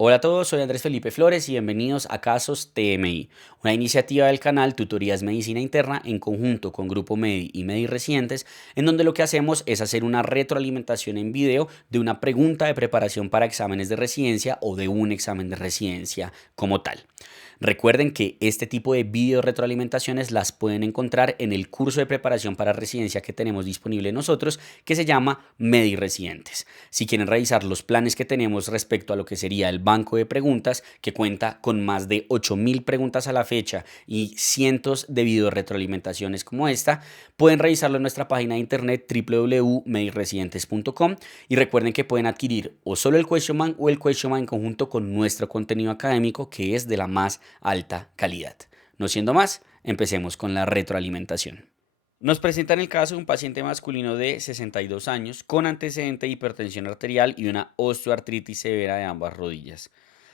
Hola a todos, soy Andrés Felipe Flores y bienvenidos a Casos TMI, una iniciativa del canal Tutorías Medicina Interna en conjunto con Grupo Medi y Medi Residentes, en donde lo que hacemos es hacer una retroalimentación en video de una pregunta de preparación para exámenes de residencia o de un examen de residencia como tal. Recuerden que este tipo de video retroalimentaciones las pueden encontrar en el curso de preparación para residencia que tenemos disponible nosotros, que se llama Medi Residentes. Si quieren revisar los planes que tenemos respecto a lo que sería el banco de preguntas, que cuenta con más de 8.000 preguntas a la fecha y cientos de video retroalimentaciones como esta, pueden revisarlo en nuestra página de internet www.mediresidentes.com y recuerden que pueden adquirir o solo el Question Bank o el Question Bank en conjunto con nuestro contenido académico, que es de la más alta calidad. No siendo más, empecemos con la retroalimentación. Nos presentan el caso de un paciente masculino de 62 años con antecedente de hipertensión arterial y una osteoartritis severa de ambas rodillas.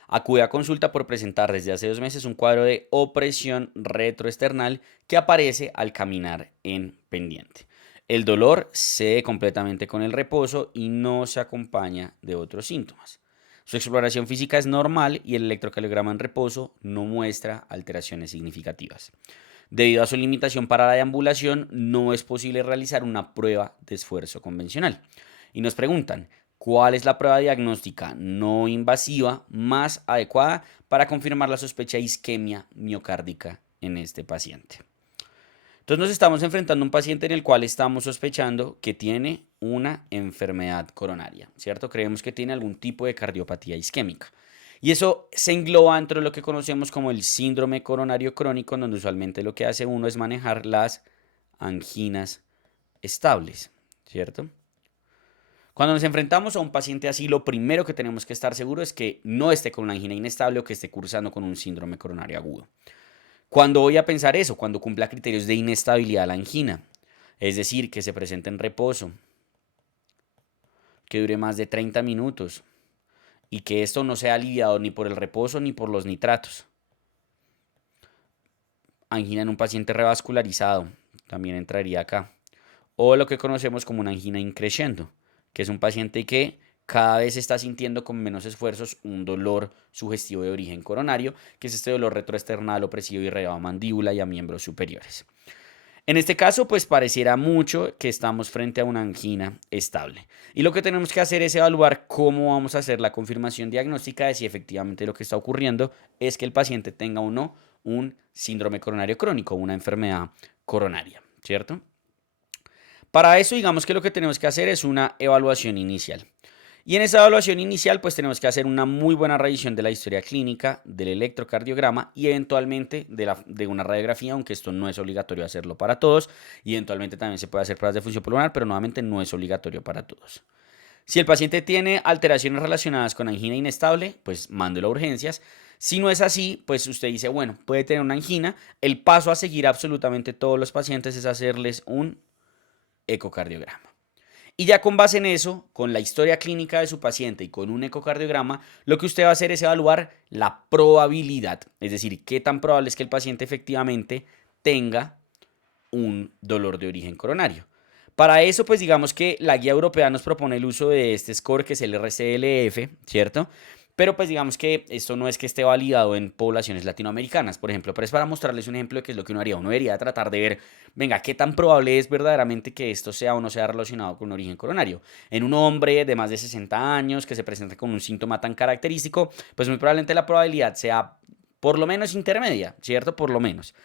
Acude a consulta por presentar desde hace 2 meses un cuadro de opresión retroesternal que aparece al caminar en pendiente. El dolor cede completamente con el reposo y no se acompaña de otros síntomas. Su exploración física es normal y el electrocardiograma en reposo no muestra alteraciones significativas. Debido a su limitación para la deambulación, no es posible realizar una prueba de esfuerzo convencional. Y nos preguntan, ¿cuál es la prueba diagnóstica no invasiva más adecuada para confirmar la sospecha de isquemia miocárdica en este paciente? Entonces nos estamos enfrentando a un paciente en el cual estamos sospechando que tiene una enfermedad coronaria, ¿cierto? Creemos que tiene algún tipo de cardiopatía isquémica. Y eso se engloba dentro de lo que conocemos como el síndrome coronario crónico, donde usualmente lo que hace uno es manejar las anginas estables, ¿cierto? Cuando nos enfrentamos a un paciente así, lo primero que tenemos que estar seguros es que no esté con una angina inestable o que esté cursando con un síndrome coronario agudo. ¿Cuándo voy a pensar eso? Cuando cumpla criterios de inestabilidad la angina. Es decir, que se presente en reposo, que dure más de 30 minutos y que esto no sea aliviado ni por el reposo ni por los nitratos. Angina en un paciente revascularizado también entraría acá. O lo que conocemos como una angina increciendo, que es un paciente que cada vez está sintiendo con menos esfuerzos un dolor sugestivo de origen coronario, que es este dolor retroesternal opresivo irradiado a mandíbula y a miembros superiores. En este caso, pues pareciera mucho que estamos frente a una angina estable. Y lo que tenemos que hacer es evaluar cómo vamos a hacer la confirmación diagnóstica de si efectivamente lo que está ocurriendo es que el paciente tenga o no un síndrome coronario crónico, una enfermedad coronaria, ¿cierto? Para eso, digamos que lo que tenemos que hacer es una evaluación inicial. Y en esa evaluación inicial, pues tenemos que hacer una muy buena revisión de la historia clínica, del electrocardiograma y eventualmente de una radiografía, aunque esto no es obligatorio hacerlo para todos. Y eventualmente también se puede hacer pruebas de función pulmonar, pero nuevamente no es obligatorio para todos. Si el paciente tiene alteraciones relacionadas con angina inestable, pues mándelo a urgencias. Si no es así, pues usted dice, bueno, puede tener una angina. El paso a seguir a absolutamente todos los pacientes es hacerles un ecocardiograma. Y ya con base en eso, con la historia clínica de su paciente y con un ecocardiograma, lo que usted va a hacer es evaluar la probabilidad, es decir, qué tan probable es que el paciente efectivamente tenga un dolor de origen coronario. Para eso, pues digamos que la guía europea nos propone el uso de este score que es el RCLF, ¿cierto? Pero pues digamos que esto no es que esté validado en poblaciones latinoamericanas, por ejemplo, pero es para mostrarles un ejemplo de qué es lo que uno haría. Uno debería tratar de ver, venga, qué tan probable es verdaderamente que esto sea o no sea relacionado con un origen coronario. En un hombre de más de 60 años que se presente con un síntoma tan característico, pues muy probablemente la probabilidad sea por lo menos intermedia, ¿cierto? Por lo menos.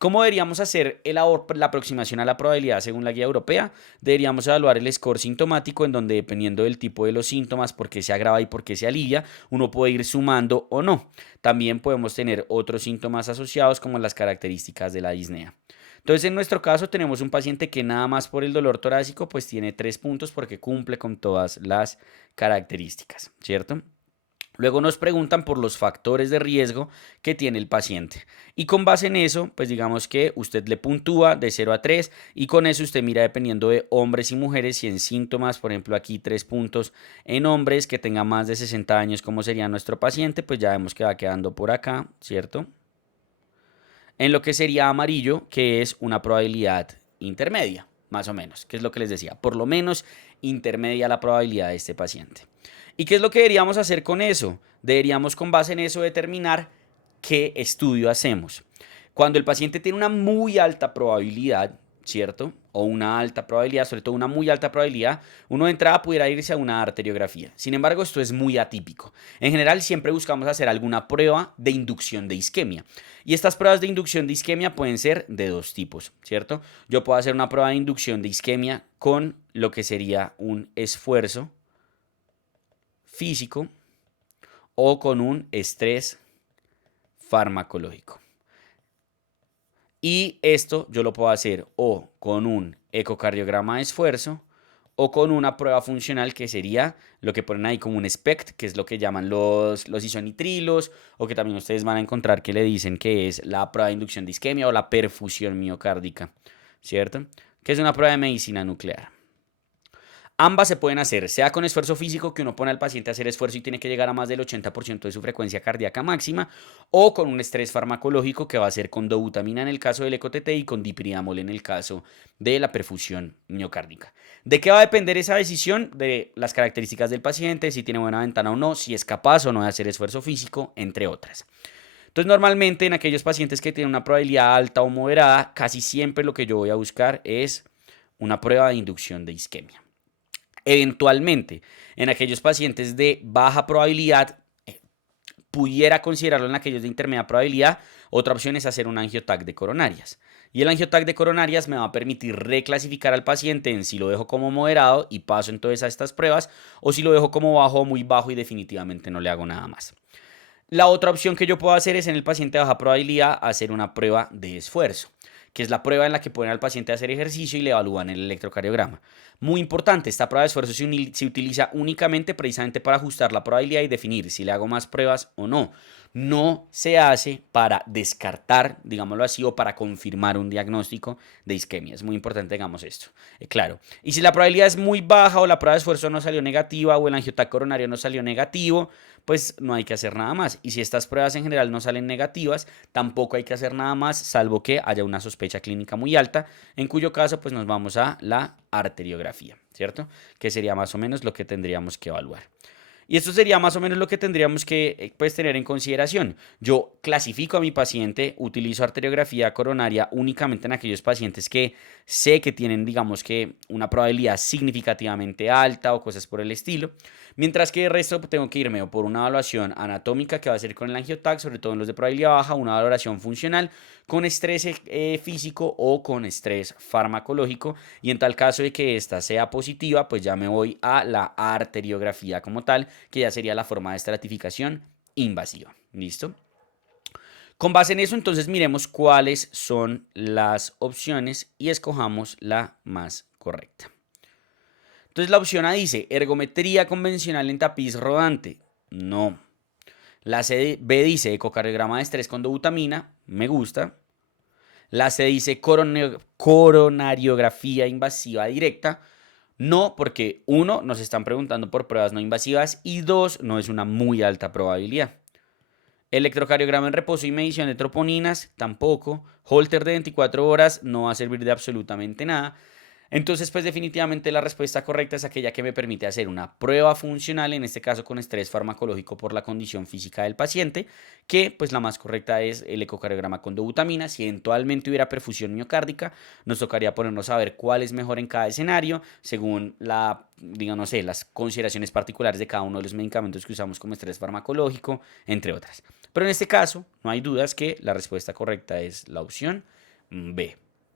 ¿Cómo deberíamos hacer la aproximación a la probabilidad según la guía europea? Deberíamos evaluar el score sintomático en donde dependiendo del tipo de los síntomas, por qué se agrava y por qué se alivia, uno puede ir sumando o no. También podemos tener otros síntomas asociados como las características de la disnea. Entonces, en nuestro caso tenemos un paciente que nada más por el dolor torácico pues tiene 3 puntos porque cumple con todas las características, ¿cierto? Luego nos preguntan por los factores de riesgo que tiene el paciente. Y con base en eso, pues digamos que usted le puntúa de 0 a 3 y con eso usted mira dependiendo de hombres y mujeres y en síntomas, por ejemplo aquí 3 puntos en hombres que tengan más de 60 años como sería nuestro paciente, pues ya vemos que va quedando por acá, ¿cierto? En lo que sería amarillo, que es una probabilidad intermedia, más o menos, que es lo que les decía, por lo menos intermedia la probabilidad de este paciente. ¿Y qué es lo que deberíamos hacer con eso? Deberíamos con base en eso determinar qué estudio hacemos. Cuando el paciente tiene una muy alta probabilidad, ¿cierto? O una alta probabilidad, sobre todo una muy alta probabilidad, uno de entrada pudiera irse a una arteriografía. Sin embargo, esto es muy atípico. En general, siempre buscamos hacer alguna prueba de inducción de isquemia. Y estas pruebas de inducción de isquemia pueden ser de dos tipos, ¿cierto? Yo puedo hacer una prueba de inducción de isquemia con lo que sería un esfuerzo físico o con un estrés farmacológico. Y esto yo lo puedo hacer o con un ecocardiograma de esfuerzo o con una prueba funcional que sería lo que ponen ahí como un SPECT, que es lo que llaman los isonitrilos, o que también ustedes van a encontrar que le dicen que es la prueba de inducción de isquemia o la perfusión miocárdica, ¿cierto? Que es una prueba de medicina nuclear. Ambas se pueden hacer, sea con esfuerzo físico, que uno pone al paciente a hacer esfuerzo y tiene que llegar a más del 80% de su frecuencia cardíaca máxima, o con un estrés farmacológico que va a ser con dobutamina en el caso del ECOTT y con dipridamol en el caso de la perfusión miocárdica. ¿De qué va a depender esa decisión? De las características del paciente, si tiene buena ventana o no, si es capaz o no de hacer esfuerzo físico, entre otras. Entonces, normalmente en aquellos pacientes que tienen una probabilidad alta o moderada, casi siempre lo que yo voy a buscar es una prueba de inducción de isquemia. Eventualmente, en aquellos pacientes de baja probabilidad, pudiera considerarlo en aquellos de intermedia probabilidad. Otra opción es hacer un angiotac de coronarias. Y el angiotac de coronarias me va a permitir reclasificar al paciente en si lo dejo como moderado y paso entonces a estas pruebas, o si lo dejo como bajo o muy bajo y definitivamente no le hago nada más. La otra opción que yo puedo hacer es en el paciente de baja probabilidad hacer una prueba de esfuerzo, que es la prueba en la que ponen al paciente a hacer ejercicio y le evalúan el electrocardiograma. Muy importante, esta prueba de esfuerzo se utiliza únicamente precisamente para ajustar la probabilidad y definir si le hago más pruebas o no. No se hace para descartar, digámoslo así, o para confirmar un diagnóstico de isquemia. Es muy importante, digamos esto. Claro. Y si la probabilidad es muy baja o la prueba de esfuerzo no salió negativa o el angiotac coronario no salió negativo, pues no hay que hacer nada más. Y si estas pruebas en general no salen negativas, tampoco hay que hacer nada más, salvo que haya una sospecha clínica muy alta, en cuyo caso pues nos vamos a la arteriografía, ¿cierto? Que sería más o menos lo que tendríamos que evaluar. Y esto sería más o menos lo que tendríamos que pues, tener en consideración. Yo clasifico a mi paciente, utilizo arteriografía coronaria únicamente en aquellos pacientes que sé que tienen, digamos que, una probabilidad significativamente alta o cosas por el estilo. Mientras que el resto tengo que irme o por una evaluación anatómica que va a ser con el angiotac, sobre todo en los de probabilidad baja, una valoración funcional con estrés físico o con estrés farmacológico. Y en tal caso de que esta sea positiva, pues ya me voy a la arteriografía como tal, que ya sería la forma de estratificación invasiva. ¿Listo? Con base en eso, entonces miremos cuáles son las opciones y escojamos la más correcta. Entonces la opción A dice, ergometría convencional en tapiz rodante. No. La B dice, ecocardiograma de estrés con dobutamina. Me gusta. La C dice, coronariografía invasiva directa. No, porque uno, nos están preguntando por pruebas no invasivas y dos, no es una muy alta probabilidad. Electrocardiograma en reposo y medición de troponinas, tampoco. Holter de 24 horas no va a servir de absolutamente nada. Entonces, pues definitivamente la respuesta correcta es aquella que me permite hacer una prueba funcional, en este caso con estrés farmacológico por la condición física del paciente, que pues la más correcta es el ecocardiograma con dobutamina. Si eventualmente hubiera perfusión miocárdica, nos tocaría ponernos a ver cuál es mejor en cada escenario, según digamos, no sé, las consideraciones particulares de cada uno de los medicamentos que usamos como estrés farmacológico, entre otras. Pero en este caso, no hay dudas que la respuesta correcta es la opción B.